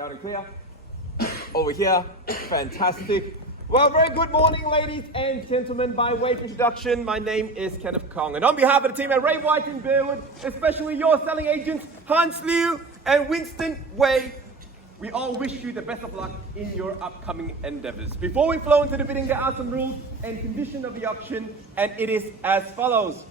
Loud and clear. Over here. Fantastic. Well, very good morning, ladies and gentlemen. By way of introduction, my name is Kenneth Kong. And on behalf of the team at Ray White in Burwood, especially your selling agents, Hans Liu and Winston Wei, we all wish you the best of luck in your upcoming endeavors. Before we flow into the bidding, there are some rules and conditions of the auction, and it is as follows.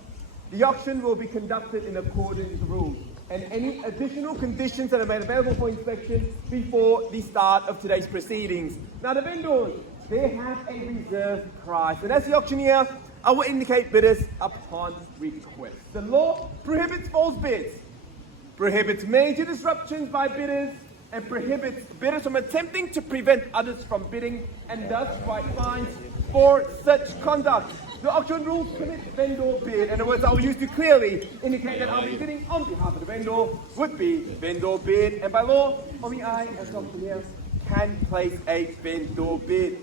The auction will be conducted in accordance with the rules, and any additional conditions that are made available for inspection before the start of today's proceedings. Now, the vendors, they have a reserve price, and as the auctioneer, I will indicate bidders upon request. The law prohibits false bids, prohibits major disruptions by bidders, and prohibits bidders from attempting to prevent others from bidding, and thus write fines for such conduct. The auction rules permit vendor bid, and the words I will use to clearly indicate that I'll be bidding on behalf of the vendor would be vendor bid, and by law, only I, as auctioneer, can place a vendor bid.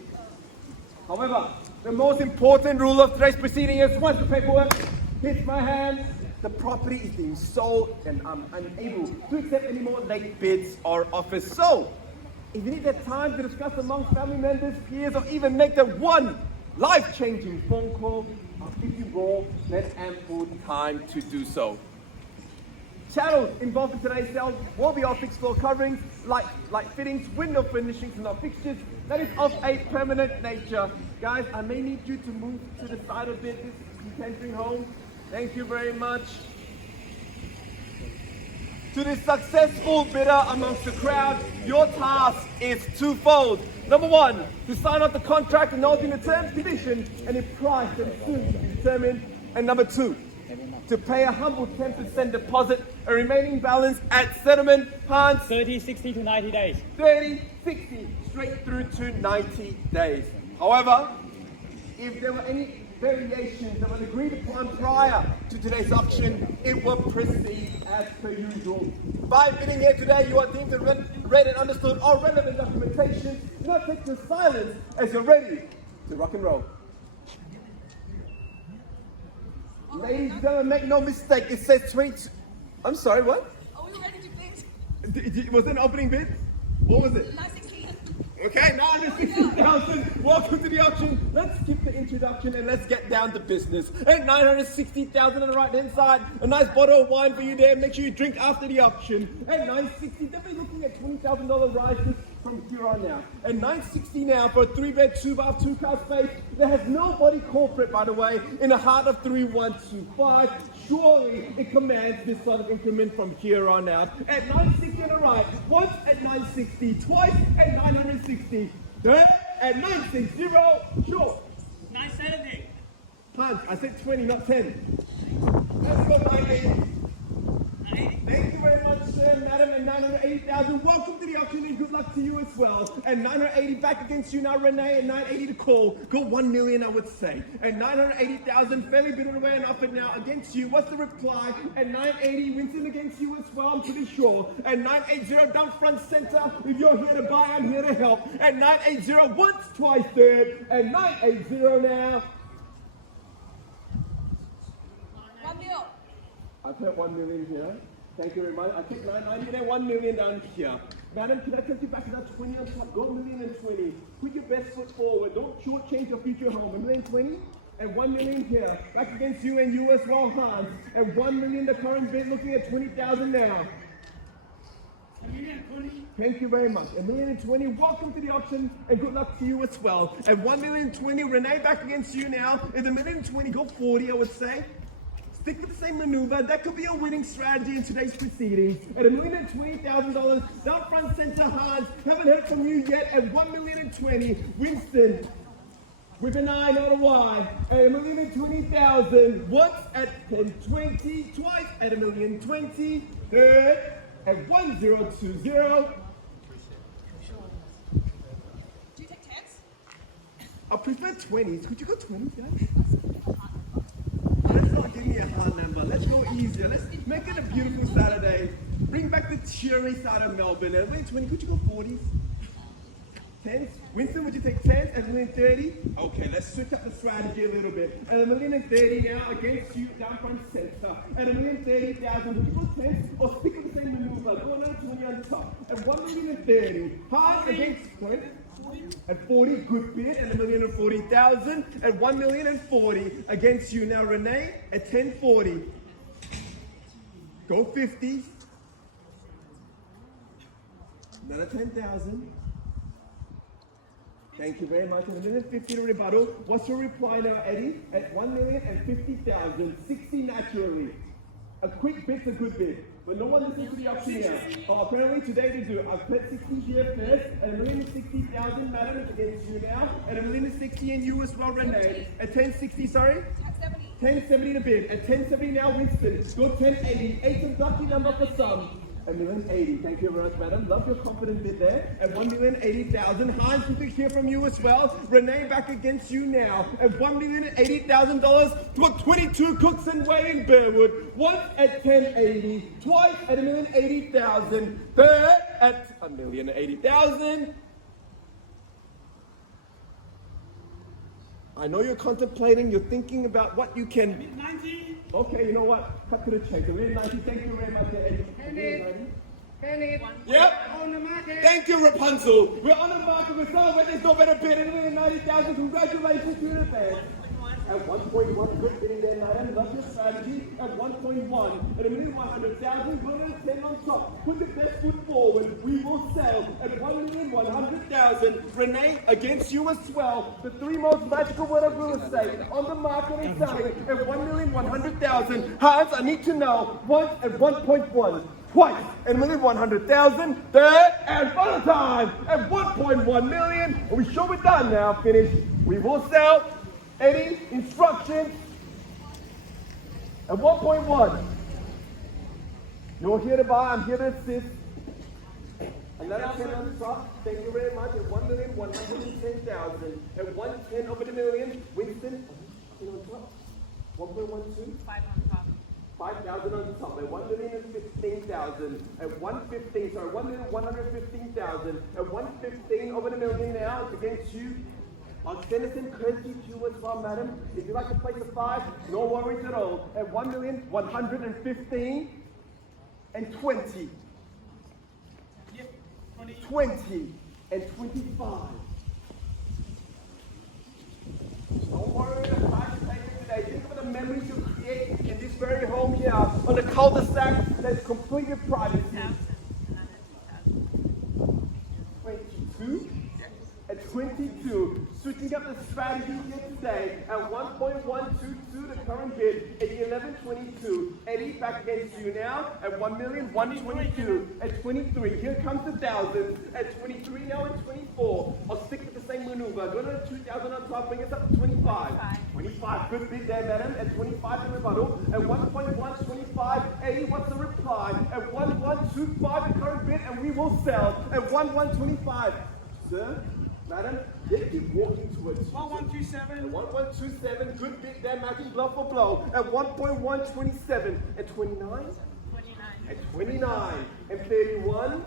However, the most important rule of today's proceeding is once the paperwork hits my hand, the property is being sold and I'm unable to accept any more late bids or offers. So, if you need that time to discuss amongst family members, peers, or even make that one life-changing phone call, I'll give you all that ample time to do so. Channels involved in today's sale will be all fixed floor coverings, light fittings, window furnishings, and all fixtures that is of a permanent nature. Guys, I may need you to move to the side a bit. This is entering home. Thank you very much. To the successful bidder amongst the crowd, your task is twofold. Number one, to sign off the contract acknowledging the terms, conditions, and the price that is soon to be determined. And number two, to pay a humble 10% deposit, a remaining balance at settlement. Hans? 30, 60 to 90 days. 30, 60, straight through to 90 days. However, if there were any variations that were agreed upon prior to today's auction, it will proceed as per usual. By bidding here today, you are deemed to have read and understood all relevant documentation. Do not take your silence as you're ready to rock and roll. Ladies and gentlemen, make no mistake, it says 22. I'm sorry, what? Are we ready to bid? Was it an opening bid? What was it? 960. Okay, 960,000. Welcome to the auction. Let's skip the introduction and let's get down to business. At 960,000 on the right hand side, a nice bottle of wine for you there. Make sure you drink after the auction. At 960, definitely looking at $20,000 rises from here on out. At 960 now for a 3-bed, 2-bath, 2-car space that has no body corporate, by the way, in the heart of 3125. Surely it commands this sort of increment from here on out. At 960 on the right, once at 960, twice at 960, third at 960, sure. 970. Hans, I said 20, not 10. Let's go 980. Thank you very much, sir, madam, and 980,000. Welcome to the auction and good luck to you as well. And 980 back against you now, Renee, and 980 to call. Go 1 million, I would say. And 980,000, fairly bid away and offered now against you. What's the reply? And 980, Winston against you as well, I'm pretty sure. And 980, dump front center. If you're here to buy, I'm here to help. And 980, once, twice, third. And 980 now. 1 mil. I put 1 million here. Thank you very much. I took 990 there, 1 million down here. Madam, can I take you back to that 20 on top? Go 1,020,000. Put your best foot forward. Don't shortchange your future home. 1,020,000 and 1 million here. Back against you and you as well, Hans. And 1 million the current bid, looking at 20,000 now. 1,020,000. Thank you very much. 1,020,000. Welcome to the auction and good luck to you as well. At 1,020,000, Renee back against you now. At 1,020,000, go 40, I would say. Stick with the same maneuver. That could be a winning strategy in today's proceedings. At $1,020,000, down front center, Hans. Haven't heard from you yet. At 1,020,000, Winston with an I, not a Y. At 1,020,000, once at 1020, twice at 1,020,000, third at 1,020. Do you take 10s? I prefer 20s. Could you go 20s, guys? Let's not give me a hard number. Let's go easier. Let's make it a beautiful Saturday. Bring back the cheery side of Melbourne. At 20, could you go 40s? Tens. Winston, would you take 10s at $1,030,000? Okay, let's switch up the strategy a little bit. At $1,030,000 now against you down front center. At $1,030,000, would you go 10s or stick with the same maneuver? Go another 20 on top. At $1,030,000, hard against, sorry? At 40, good bid. At $1,040,000. At $1,040,000 against you now, Renee. At $1040,000. Go 50s. Another 10,000. Thank you very much. And $1,050,000 to rebuttal. What's your reply now, Eddie? At $1,050,000, 60 naturally. A quick bit's a good bid, but no one listens to the option here. Oh, apparently today they do. I've put 60 here first, at $1,060,000, madam, it's against you now. At $1,060,000 and you as well, Renee. At $1060, sorry? 1070 to bid. At 1070 now, Winston. Go 1080. 8's a lucky number for some. $1,080,000. Thank you very much, madam. Love your confident bid there. At $1,080,000. Hans, we could hear from you as well. Renee back against you now. At $1,080,000 for 22 Cookson Way in Burwood. Once at $1080,000. Twice at $1,080,000. Third at $1,080,000. I know you're contemplating, you're thinking about what you can. 90. Okay, you know what? Cut to the check. $1,090,000. Thank you very much, Eddie. Yep. On the market. Thank you, Rapunzel. We're on the market. We're selling where there's no better bid. $1,090,000. Congratulations to the fans. At 1.1, good bidding there, madam. Love your strategy. At 1.1, at $1,100,000, we're going to 10 on top. Put the best foot forward. We will sell at $1,100,000. Renee, against you as well. The three most magical word of real estate on the market is selling at $1,100,000. Hans, I need to know. Once at 1.1. Twice at $1,100,000. Third and final time at $1.1 million. Are we sure we're done now? Finished. We will sell. Eddie, instructions at 1.1. You're here to buy, I'm here to assist. Another 10 on the top. Thank you very much. At $1,110,000. At 110 over the million. Winston, on top. 1.12. 5 on top. 5,000 on top. At 1,015,000. At 115, sorry, 1,115,000. At 115 over the million now. It's against you. On Denison, courtesy to you as well, madam. If you'd like to place a 5, no worries at all. At 1,115,000 and 20. Yep. 20 and 25. Don't worry, the price is taken today. Think of the memories you create in this very home here on the cul-de-sac that's completely private. 22. At 22, switching up the strategy here today at 1.122, the current bid at 1122. Eddie back against you now at 1,122,000 at 23. Here comes the thousands at 23 now at 24. I'll stick with the same maneuver. Go to the 2,000 on top, bring us up to 25. 25, good bid there, madam. At 25 the rebuttal. At 1.125, Eddie, what's the reply? At 1.125 the current bid, and we will sell at 1.125. Sir? Madam, let's keep walking towards you. 1127. 1127, good bid there, matching blow for blow. At 1.127 and 29? 29. At 29 and 31.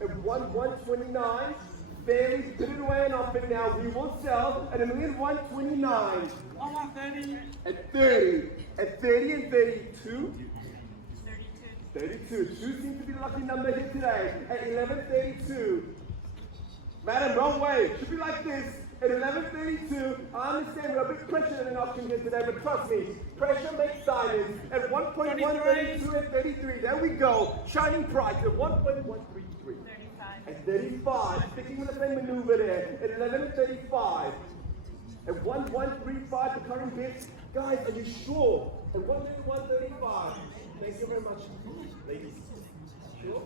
At 1.129. Barely put it away and off it now. We will sell at $1,129. 1130. At 30. At 30 and 32. 32. 32. 2 seems to be the lucky number here today. At 1132. Madam, wrong way. Should be like this. At 11:32, I understand we're a bit pressured in an auction here today, but trust me, pressure makes diamonds. At 1.132 and 33, there we go. Shining price at 1.133. 35. At 35, sticking with the same maneuver there. At 11:35. At 1.135, the current bid. Guys, are you sure? At 1.135. Thank you very much. Ladies. Sure?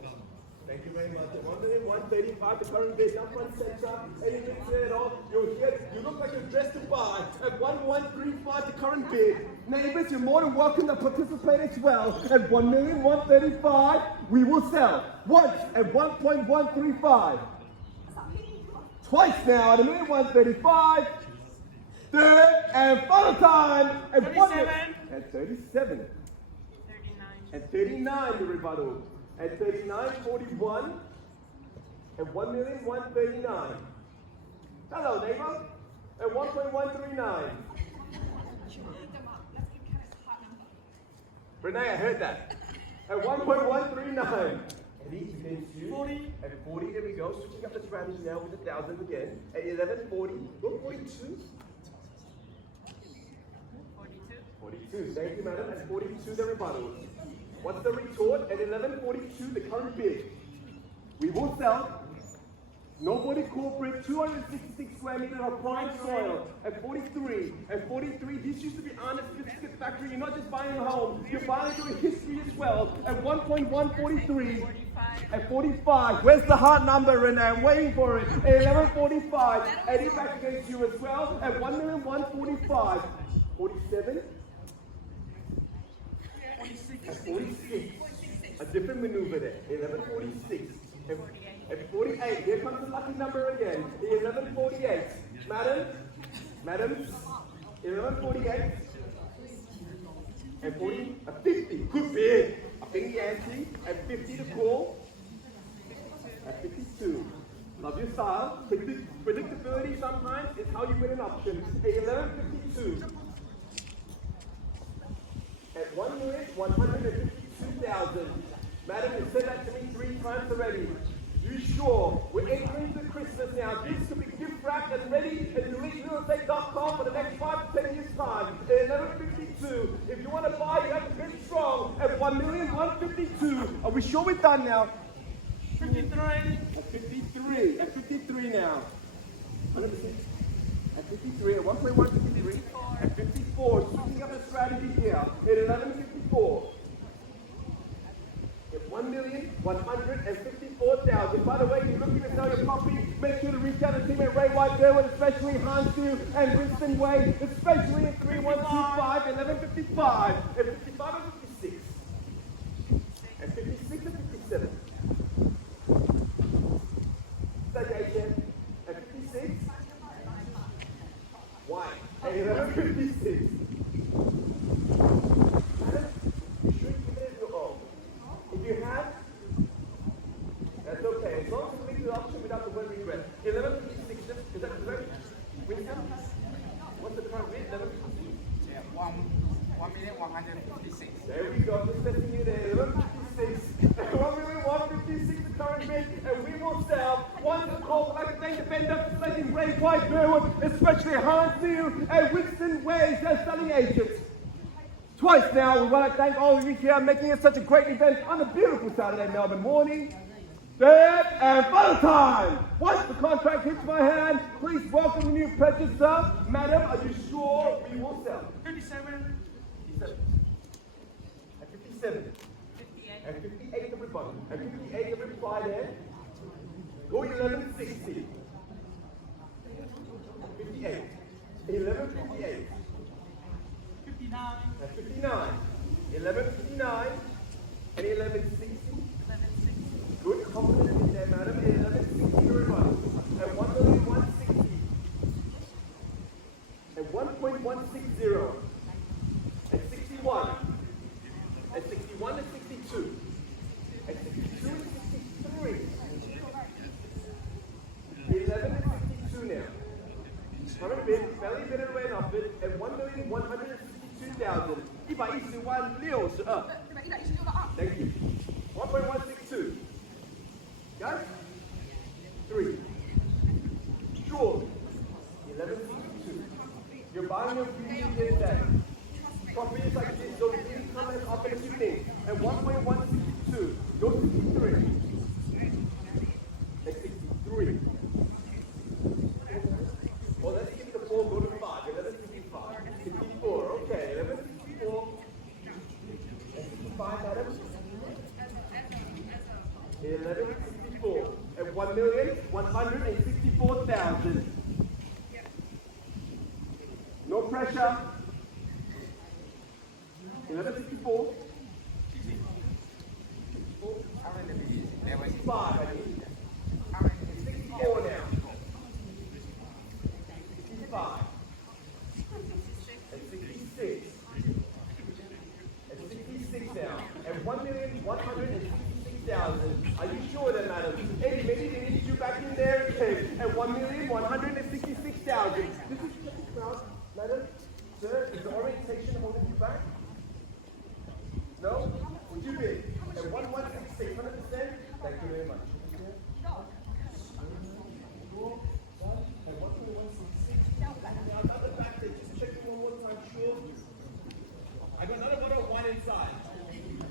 Thank you very much. At 1.135, the current bid, up front center, anything clear at all. You're here, you look like you're dressed to buy. At 1.135, the current bid. Neighbors, you're more than welcome to participate as well. At 1.135, we will sell. Once at 1.135. Twice now at $1.135. Third and final time at 37. At 37. 39. At 39, the rebuttal. At 39.41. At 1,139,000. Hello, neighbor. At 1.139. Renee, I heard that. At 1.139. And each against you. 40. At 40, there we go. Switching up the strategy now with 1,000 again. At 1140. Look, 42. 42. Thank you, madam. At 42, the rebuttal. What's the retort? At 1142, the current bid. We will sell. Nobody corporate, 266 square meters of prime soil. At 43. At 43, this used to be Honest Biscuit Factory. You're not just buying a home, you're buying into a history as well. At 1.143. At 45. Where's the hard number, Renee? I'm waiting for it. At 1145. Eddie back against you as well. At 1,145,000. 47. At 46. A different maneuver there. 1146. At 48. Here comes the lucky number again. 1148. Madam? 1148. At 40. At 50. Good bid. I think the ante. At 50 to call. At 52. Love your style. Predictability sometimes is how you win an option. At 1152. At 1,152,000. Madam, you said that to me 3 times already. You sure? We're entering the Christmas now. This could be gift wrapped and ready at EliteRealEstate.com for the next 5 to 10 years' time. At 1152. If you want to buy, you have to bid strong at 1,152,000. Are we sure we're done now? 53. At 53. At 53 now. 100%. At 53. At 1.153. At 54. Switching up the strategy here. At 1154. At 1,154,000. By the way, if you're looking to sell your property, make sure to reach out to the team at Ray White Burwood, especially Hansview and Winston Way, especially in 3125, 1155. At 55 or 56. At 56 or 57. Citation. At 56. Why? At 1156. You should give it your all. If you have, that's okay. As long as you leave the option without the word regret. 1156, is that correct? Winston? What's the current rate? 1156? Yeah, 1,156,000. There we go. Just testing you there. 1156. 1,156,000 the current bid, and we will sell. Once the call, I'd like to thank the vendor for selecting Ray White Burwood, especially Hansview and Winston Ways as selling agents. Twice now, we want to thank all of you here making it such a great event on a beautiful Saturday Melbourne morning. Third and final time. Once the contract hits my hand, please welcome the new purchaser. Madam, are you sure we will sell? 57. 57. At 57. 58. At 58 the rebuttal. At 58 the reply there. Go 1160. 58. 1158. 59. At 59. 1159. And 1160. 1160. Good confidence in there, madam. 1160 the rebuttal. At 1,160. At 1.160. At 61. At 61 and 62. At 62 and 63. 11 and 62 now. Current bid, belly bid and ran off it at 1,162,000. 161,000. Thank you. 1.162. Guys? 3. Sure. 1162. You're buying your beauty here today. Properties like this don't really come as often as you think. At 1.162. Go 63. At 63. Well, let's skip the 4, go to 5. 1155. 54. Okay. 1154. At 65, madam. 1164. At 1,164,000. No pressure. 1164. 65, I mean. 64 now. 65. At 66. At 66 now. At 1,166,000. Are you sure that, madam? Eddie, maybe they need you 1,166,000. This is the crowd, madam. Sir, is the orientation holding you back? No? Would you bid at 1,166, 100%? Thank you very much. I got another 101 inside.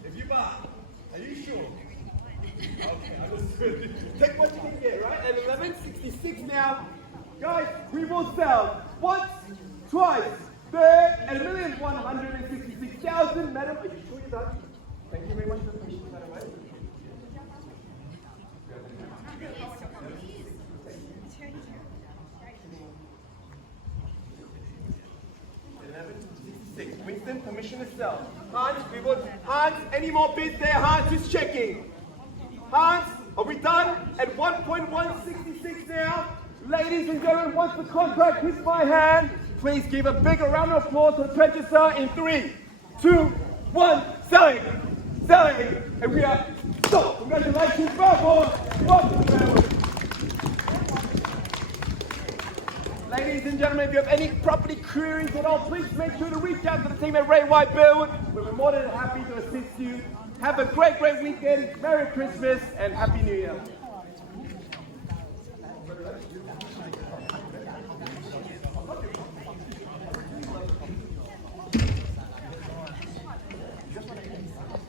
If you buy, are you sure? Okay, understood. Take what you can get, right? At 1166 now, guys, we will sell once, twice, third, at 1,166,000. Madam, are you sure you're done? Thank you very much for the patience, madam. Winston, permission to sell. Hans, Hans, any more bids there? Hans is checking. Hans, are we done? At 1.166 now. Ladies and gentlemen, once the contract hits my hand, please give a big round of applause to the purchaser in 3, 2, 1, selling! Selling! And we are sold! Congratulations, Burwood! Welcome to Burwood! Ladies and gentlemen, if you have any property queries at all, please make sure to reach out to the team at Ray White Burwood. We're more than happy to assist you. Have a great weekend. Merry Christmas and Happy New Year.